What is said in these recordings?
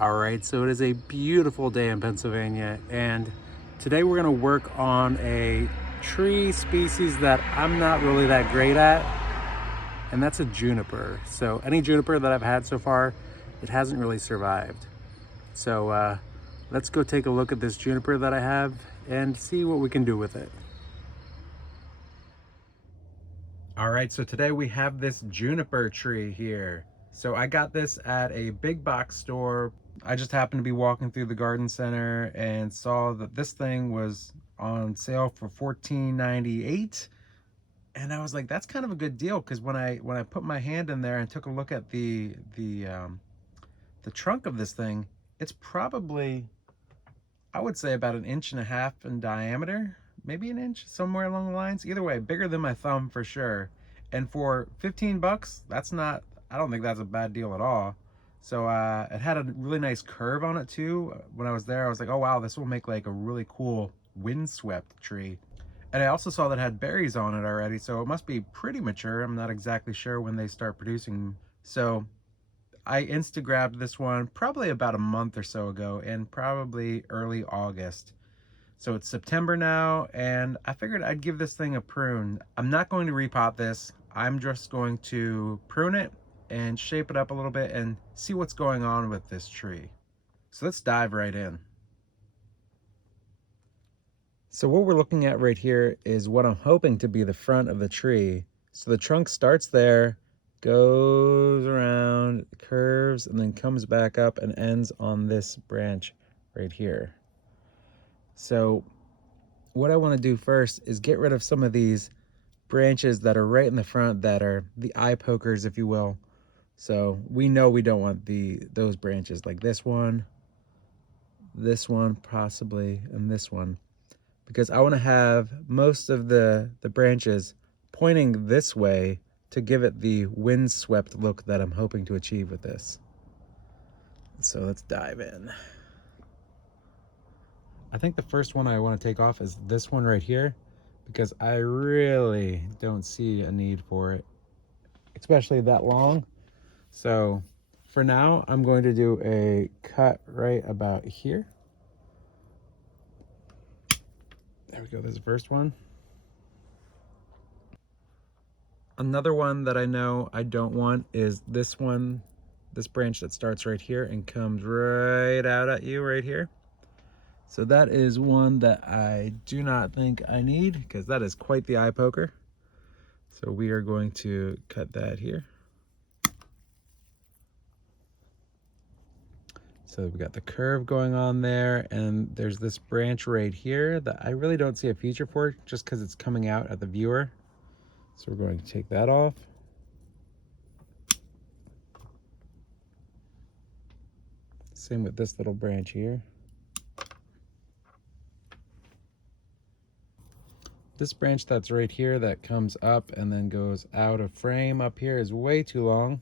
All right, so it is a beautiful day in Pennsylvania, and today we're gonna work on a tree species that I'm not really that great at, and that's a juniper. So any juniper that I've had so far, it hasn't really survived. So let's go take a look at this juniper that I have and see what we can do with it. All right, so today we have this juniper tree here. So I got this at a big box store. I just happened to be walking through the garden center and saw that this thing was on sale for $14.98. And I was like, that's kind of a good deal, because when I put my hand in there and took a look at the trunk of this thing, it's probably, I would say, about 1.5 inches in diameter, maybe an inch, somewhere along the lines. Either way, bigger than my thumb for sure. And for 15 bucks, that's not, I don't think that's a bad deal at all. So it had a really nice curve on it too. When I was there, I was like, oh wow, this will make like a really cool windswept tree. And I also saw that it had berries on it already, so it must be pretty mature. I'm not exactly sure when they start producing. So I insta-grabbed this one probably about a month or so ago, in probably early August. So it's September now, and I figured I'd give this thing a prune. I'm not going to repot this. I'm just going to prune it and shape it up a little bit and see what's going on with this tree. So let's dive right in. So what we're looking at right here is what I'm hoping to be the front of the tree. So the trunk starts there, goes around, curves, and then comes back up and ends on this branch right here. So what I want to do first is get rid of some of these branches that are right in the front that are the eye pokers, if you will. So we know we don't want those branches, like this one possibly, and this one, because I want to have most of the branches pointing this way to give it the windswept look that I'm hoping to achieve with this. So let's dive in. I think the first one I want to take off is this one right here, because I really don't see a need for it, especially that long. So for now, I'm going to do a cut right about here. There we go, there's the first one. Another one that I know I don't want is this one, this branch that starts right here and comes right out at you right here. So that is one that I do not think I need, because that is quite the eye poker. So we are going to cut that here. So we got the curve going on there, and there's this branch right here that I really don't see a future for, just because it's coming out at the viewer. So we're going to take that off. Same with this little branch here. This branch that's right here that comes up and then goes out of frame up here is way too long.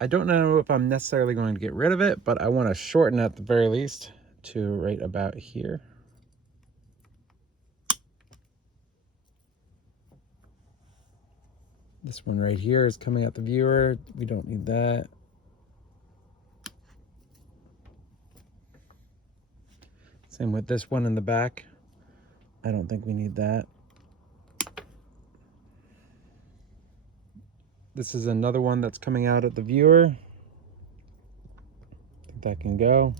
I don't know if I'm necessarily going to get rid of it, but I want to shorten at the very least to right about here. This one right here is coming at the viewer. We don't need that. Same with this one in the back. I don't think we need that. This is another one that's coming out at the viewer. I think that can go,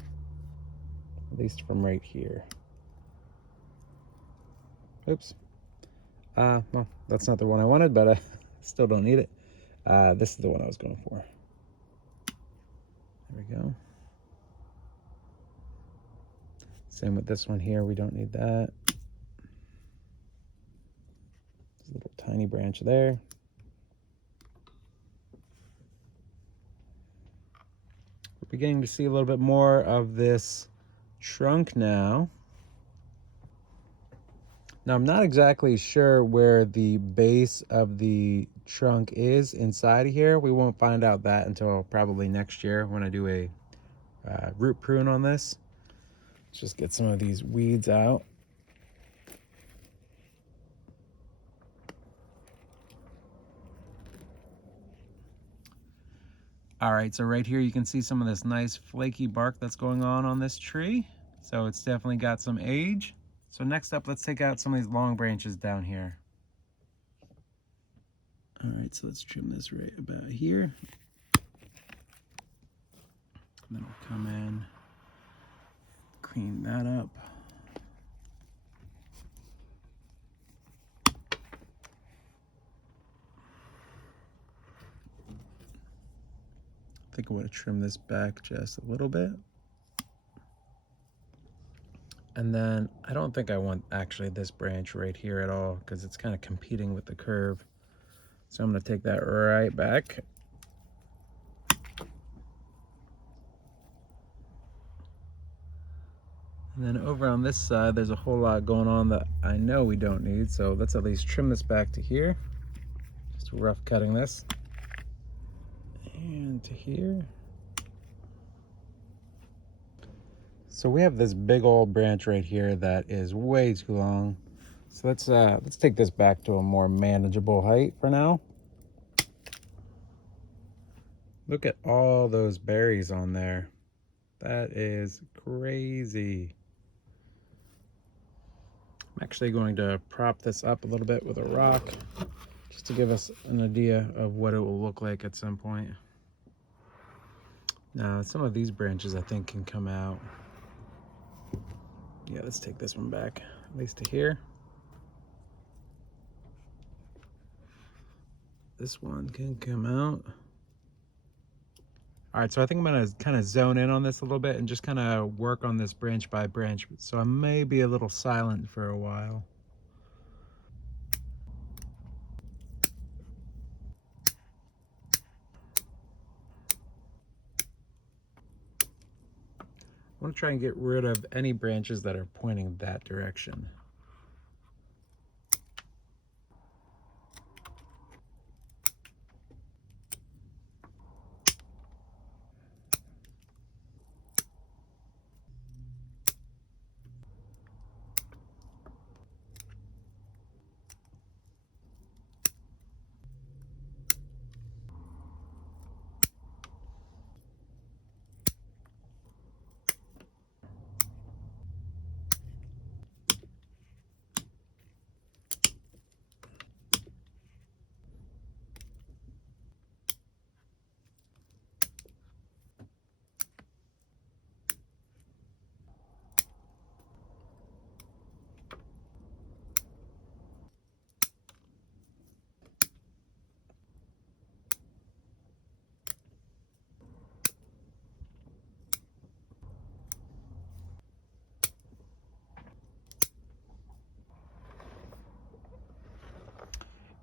at least from right here. Oops. Well, that's not the one I wanted, but I still don't need it. This is the one I was going for. There we go. Same with this one here. We don't need that. There's a little tiny branch there. We're beginning to see a little bit more of this trunk now. Now, I'm not exactly sure where the base of the trunk is inside of here. We won't find out that until probably next year when I do a root prune on this. Let's just get some of these weeds out. All right, so right here you can see some of this nice flaky bark that's going on this tree. So it's definitely got some age. So next up, let's take out some of these long branches down here. All right, so let's trim this right about here. And then we'll come in, clean that up. I think I want to trim this back just a little bit. And then I don't think I want actually this branch right here at all because it's kind of competing with the curve. So I'm going to take that right back. And then over on this side, there's a whole lot going on that I know we don't need. So let's at least trim this back to here. Just rough cutting this. And to here. So we have this big old branch right here that is way too long. So let's take this back to a more manageable height for now. Look at all those berries on there. That is crazy. I'm actually going to prop this up a little bit with a rock just to give us an idea of what it will look like at some point. Now, some of these branches I think can come out. Yeah, let's take this one back, at least to here. This one can come out. All right, so I think I'm gonna kind of zone in on this a little bit and just kind of work on this branch by branch. So I may be a little silent for a while. I want to try and get rid of any branches that are pointing that direction.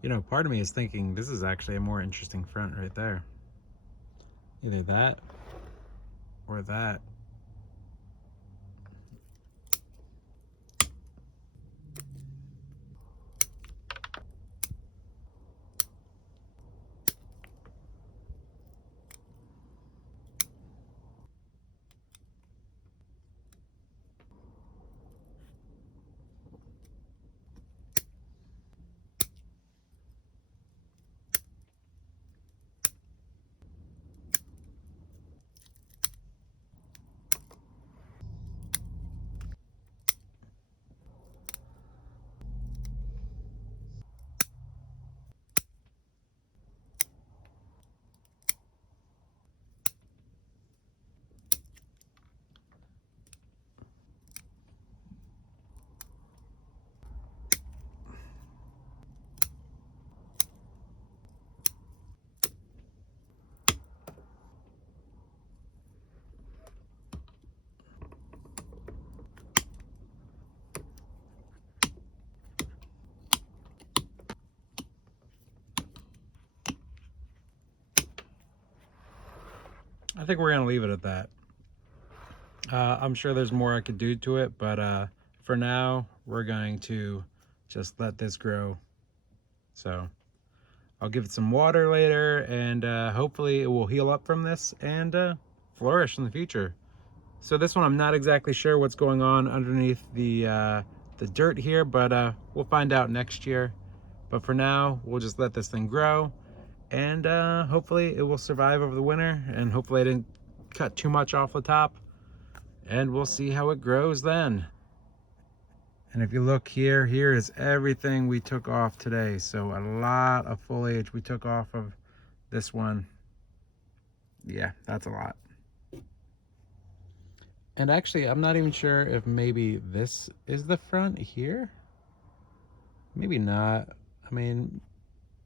You know, part of me is thinking this is actually a more interesting front right there. Either that or that. I think we're gonna leave it at that. I'm sure there's more I could do to it, but for now, we're going to just let this grow. So I'll give it some water later, and hopefully it will heal up from this and flourish in the future. So this one, I'm not exactly sure what's going on underneath the dirt here, but we'll find out next year. But for now, we'll just let this thing grow. And hopefully it will survive over the winter, and hopefully I didn't cut too much off the top, and we'll see how it grows then. And if you look here, here is everything we took off today. So a lot of foliage we took off of this one. Yeah, that's a lot. And actually, I'm not even sure if maybe this is the front here. Maybe not. I mean,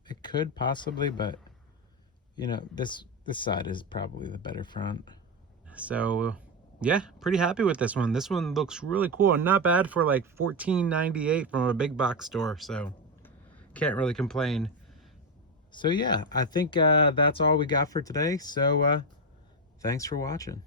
it could possibly, but you know, this side is probably the better front. So yeah, pretty happy with this one. This one looks really cool and not bad for like $14.98 from a big box store. So can't really complain. So yeah, I think that's all we got for today. So thanks for watching.